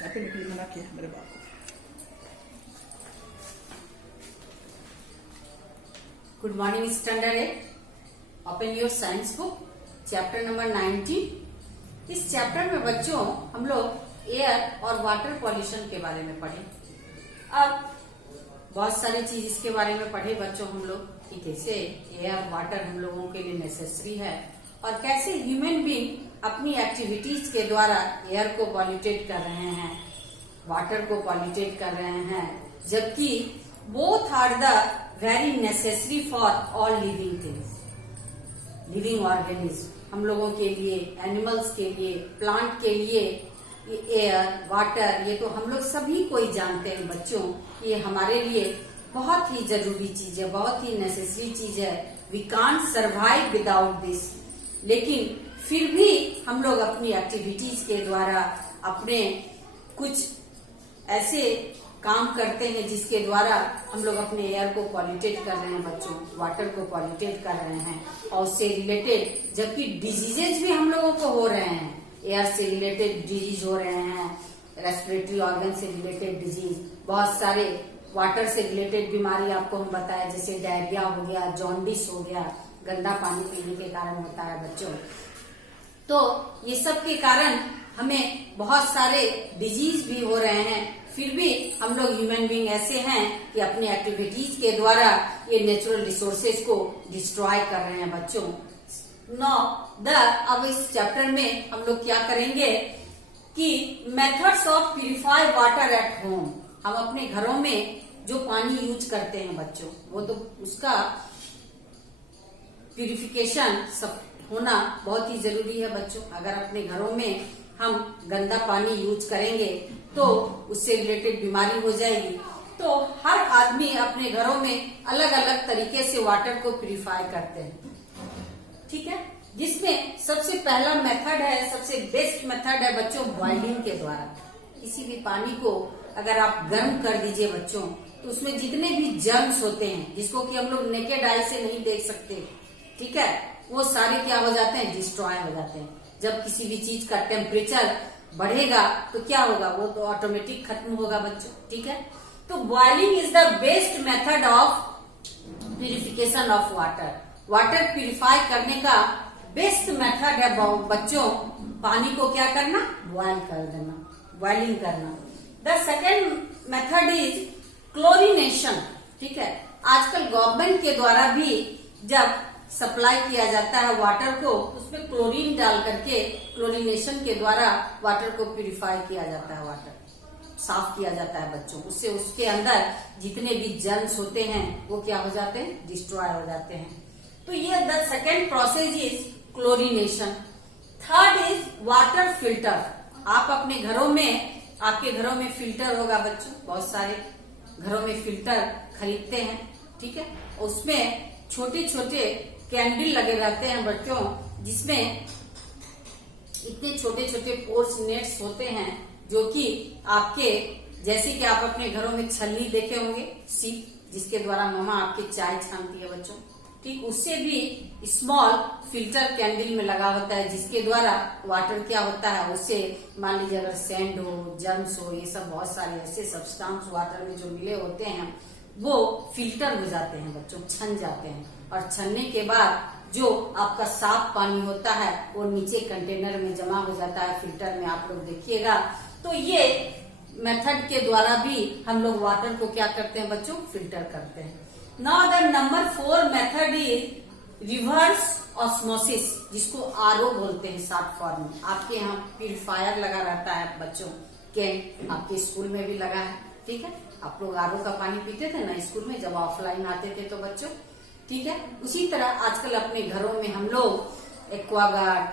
Happy निकली मना किया मेरे बाप को। Good morning standard 8। Open your science book, chapter number 19। इस चैप्टर में बच्चों हम लोग एयर और वाटर पॉल्यूशन के बारे में पढ़े। अब बहुत सारी चीज इसके बारे में पढ़े बच्चों हम लोग कि कैसे एयर वाटर हम लोगों के लिए नेसेसरी है और कैसे ह्यूमन बीइंग अपनी एक्टिविटीज के द्वारा एयर को पॉल्यूटेट कर रहे हैं, वाटर को पॉल्यूटेट कर रहे हैं, जबकि both are the very necessary for all living things, living organism. हम लोगों के लिए, एनिमल्स के लिए, प्लांट के लिए एयर वाटर ये तो हम लोग सभी को ही जानते हैं बच्चों। ये हमारे लिए बहुत ही जरूरी चीज है, बहुत ही नेसेसरी चीज है। We can't survive without this. लेकिन फिर भी हम लोग अपनी एक्टिविटीज के द्वारा अपने कुछ ऐसे काम करते हैं जिसके द्वारा हम लोग अपने एयर को पॉल्यूटेट कर रहे हैं बच्चों, वाटर को पॉल्यूटेट कर रहे हैं और उससे रिलेटेड जबकि डिजीजेज भी हम लोगों को हो रहे हैं। एयर से रिलेटेड डिजीज हो रहे हैं, रेस्पिरेटरी ऑर्गन से रिलेटेड डिजीज, बहुत सारे वाटर से रिलेटेड बीमारी आपको हम बताया, जैसे डायरिया हो गया, जॉन्डिस हो गया, गंदा पानी पीने के कारण होता है बच्चों। तो ये सब के कारण हमें बहुत सारे डिजीज भी हो रहे हैं। फिर भी हम लोग ह्यूमन बीइंग ऐसे हैं कि अपनी एक्टिविटीज के द्वारा ये नेचुरल रिसोर्सेज को डिस्ट्रॉय कर रहे हैं बच्चों। अब इस चैप्टर में हम लोग क्या करेंगे कि methods of purify water at home. हम अपने घरों में जो पानी यूज करते हैं बच्चों, वो तो उसका प्यूरिफिकेशन सब होना बहुत ही जरूरी है बच्चों। अगर अपने घरों में हम गंदा पानी यूज करेंगे तो उससे रिलेटेड बीमारी हो जाएगी। तो हर आदमी अपने घरों में अलग अलग तरीके से वाटर को प्यूरिफाई करते हैं, ठीक है। जिसमें सबसे पहला मेथड है, सबसे बेस्ट मेथड है बच्चों बॉइलिंग के द्वारा। किसी भी पानी को अगर आप गर्म कर दीजिए बच्चों तो उसमें जितने भी जर्म्स होते हैं जिसको कि हम लोग नेकेड आई से नहीं देख सकते, ठीक है, वो सारे क्या हो जाते हैं, डिस्ट्रॉय हो जाते हैं। जब किसी भी चीज का टेम्परेचर बढ़ेगा तो क्या होगा, वो तो ऑटोमेटिक खत्म होगा बच्चों, ठीक है। तो boiling is the best method of purification of water. Water purify करने का बेस्ट मेथड है बच्चों पानी को क्या करना, बॉयल कर देना, बॉइलिंग करना। The second method is chlorination, ठीक है। आजकल गवर्नमेंट के द्वारा भी जब सप्लाई किया जाता है वाटर को, उसमें क्लोरीन डाल करके क्लोरीनेशन के द्वारा वाटर को प्यूरिफाई किया जाता है, वाटर साफ किया जाता है बच्चों। उससे उसके अंदर जितने भी जर्म्स होते हैं वो क्या हो जाते हैं, डिस्ट्रॉय हो जाते हैं। तो ये the second process is chlorination. Third is water filter. आप अपने घरों में, आपके घरों में फिल्टर होगा बच्चों, बहुत सारे घरों में फिल्टर खरीदते हैं, ठीक है। उसमें छोटे छोटे कैंडल लगे रहते हैं बच्चों, जिसमें इतने छोटे छोटे पोर्स नेट्स होते हैं जो कि आपके, जैसे कि आप अपने घरों में छलनी देखे होंगे, सीप, जिसके द्वारा मम्मा आपकी चाय छानती है बच्चों, ठीक, उससे भी स्मॉल फिल्टर कैंडल में लगा होता है, जिसके द्वारा वाटर क्या होता है, उससे मान लीजिए अगर सैंड हो, जर्म्स हो, ये सब बहुत सारे ऐसे सब्सटेंस वाटर में जो मिले होते हैं वो फिल्टर हो जाते हैं बच्चों, छन जाते हैं। और छनने के बाद जो आपका साफ पानी होता है वो नीचे कंटेनर में जमा हो जाता है फिल्टर में, आप लोग देखिएगा। तो ये मेथड के द्वारा भी हम लोग वाटर को क्या करते हैं बच्चों, फिल्टर करते हैं। Now the number 4 method is reverse osmosis, जिसको आरओ बोलते हैं शॉर्ट फॉर्म में। आपके यहाँ प्यूरिफायर लगा रहता है बच्चों, कैन आपके स्कूल में भी लगा है, ठीक है। आप लोग आरओ का पानी पीते थे ना स्कूल में जब ऑफलाइन आते थे तो बच्चों, ठीक है। उसी तरह आजकल अपने घरों में हम लोग एक्वागार्ड,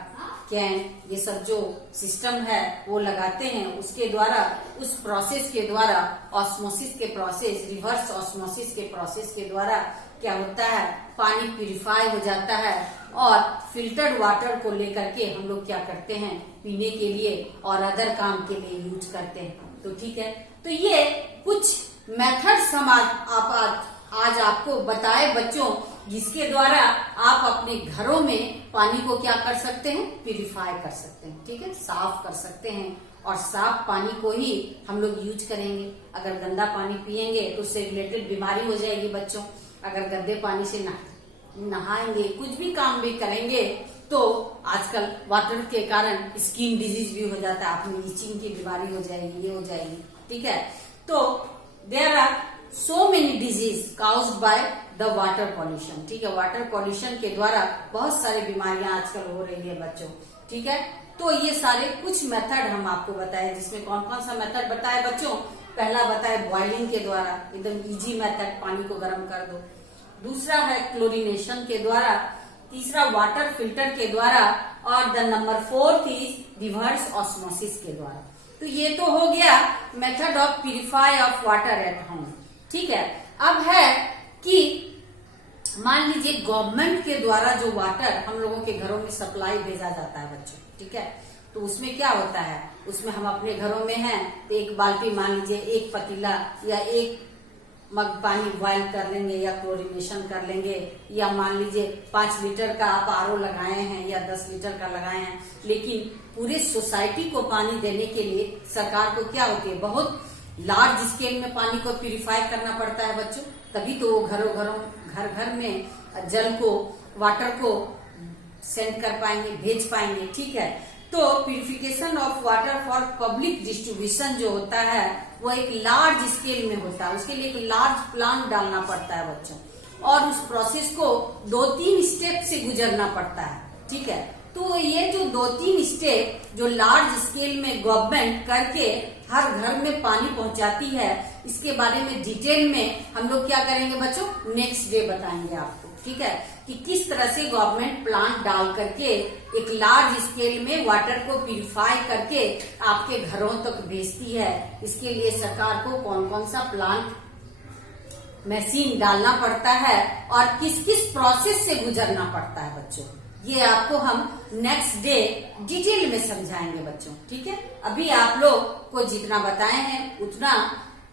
कैन, ये सब जो सिस्टम है वो लगाते हैं। उसके द्वारा, उस प्रोसेस के द्वारा, ऑस्मोसिस के प्रोसेस, रिवर्स ऑस्मोसिस के प्रोसेस के द्वारा क्या होता है, पानी प्यूरिफाई हो जाता है और फिल्टर्ड वाटर को लेकर के हम लोग क्या करते हैं, पीने के लिए और अदर काम के लिए यूज करते हैं। तो ठीक है, तो ये कुछ मेथड्स हम आज आपको बताए बच्चों, जिसके द्वारा आप अपने घरों में पानी को क्या कर सकते हैं, प्यूरिफाई कर सकते हैं, ठीक है, साफ कर सकते हैं और साफ पानी को ही हम लोग यूज करेंगे। अगर गंदा पानी पिएंगे तो उससे रिलेटेड बीमारी हो जाएगी बच्चों। अगर गंदे पानी से नहाएंगे, कुछ भी काम भी करेंगे तो आजकल वाटर के कारण स्किन डिजीज भी हो जाता है, आपने इचिंग की बीमारी हो जाएगी, ये हो जाएगी, ठीक है। तो there are so many disease caused by the water pollution, ठीक है। वाटर पॉल्यूशन के द्वारा बहुत सारी बीमारियां आजकल हो रही है बच्चों, ठीक है। तो ये सारे कुछ मेथड हम आपको बताए, जिसमें कौन कौन सा मेथड बताए बच्चों। पहला बताए बॉइलिंग के द्वारा, एकदम इजी मेथड, पानी को गर्म कर दो। दूसरा है क्लोरीनेशन के द्वारा। तीसरा वाटर फिल्टर के द्वारा। और the number 4 is reverse osmosis के द्वारा। तो ये तो हो गया method of purify of water at home, ठीक है। अब है कि मान लीजिए गवर्नमेंट के द्वारा जो वाटर हम लोगों के घरों में सप्लाई भेजा जाता है बच्चों, ठीक है। तो उसमें क्या होता है, उसमें हम अपने घरों में हैं तो एक बाल्टी, मान लीजिए एक पतीला या एक मग पानी बॉयल कर लेंगे या क्लोरीनेशन कर लेंगे, या मान लीजिए 5 लीटर का आप आरओ लगाए हैं या 10 लीटर का लगाए हैं। लेकिन पूरे सोसाइटी को पानी देने के लिए सरकार को क्या होती है, बहुत लार्ज स्केल में पानी को प्यूरिफाई करना पड़ता है बच्चों। तभी तो वो घर घर में जल को, वाटर को सेंड कर पाएंगे, भेज पाएंगे, ठीक है। तो purification of water for public distribution जो होता है वो एक लार्ज स्केल में होता है। उसके लिए एक लार्ज प्लांट डालना पड़ता है बच्चों, और उस प्रोसेस को 2-3 स्टेप से गुजरना पड़ता है, ठीक है। तो ये जो 2-3 स्टेप जो लार्ज स्केल में गवर्नमेंट करके हर घर में पानी पहुंचाती है, इसके बारे में डिटेल में हम लोग क्या करेंगे बच्चों, नेक्स्ट डे बताएंगे आपको, ठीक है, कि किस तरह से गवर्नमेंट प्लांट डाल करके एक लार्ज स्केल में वाटर को प्यूरिफाई करके आपके घरों तक भेजती है। इसके लिए सरकार को कौन कौन सा प्लांट मशीन डालना पड़ता है और किस किस प्रोसेस से गुजरना पड़ता है बच्चों, ये आपको हम नेक्स्ट डे डिटेल में समझाएंगे बच्चों, ठीक है। अभी आप लोग को जितना बताए हैं उतना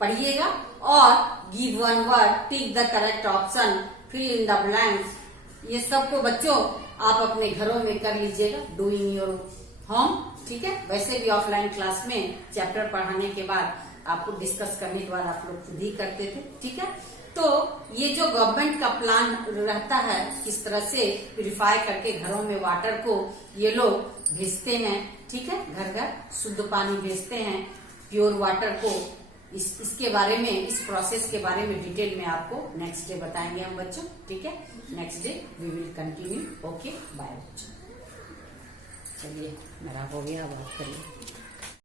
पढ़िएगा और give one word, tick the correct option, fill in the blanks, ये सबको बच्चों आप अपने घरों में कर लीजिएगा, डूइंग योर होम, ठीक है। वैसे भी ऑफलाइन क्लास में चैप्टर पढ़ाने के बाद आपको डिस्कस करने के बाद आप लोग खुद ही करते थे, ठीक है। तो ये जो गवर्नमेंट का प्लान रहता है, किस तरह से प्यूरिफाई करके घरों में वाटर को ये लोग भेजते हैं, ठीक है, घर घर शुद्ध पानी भेजते हैं, प्योर वाटर को, इसके बारे में, इस प्रोसेस के बारे में डिटेल में आपको नेक्स्ट डे बताएंगे हम बच्चों, ठीक है। Next day we will continue, okay, bye बच्चों। चलिए मेरा हो गया, बात करिए।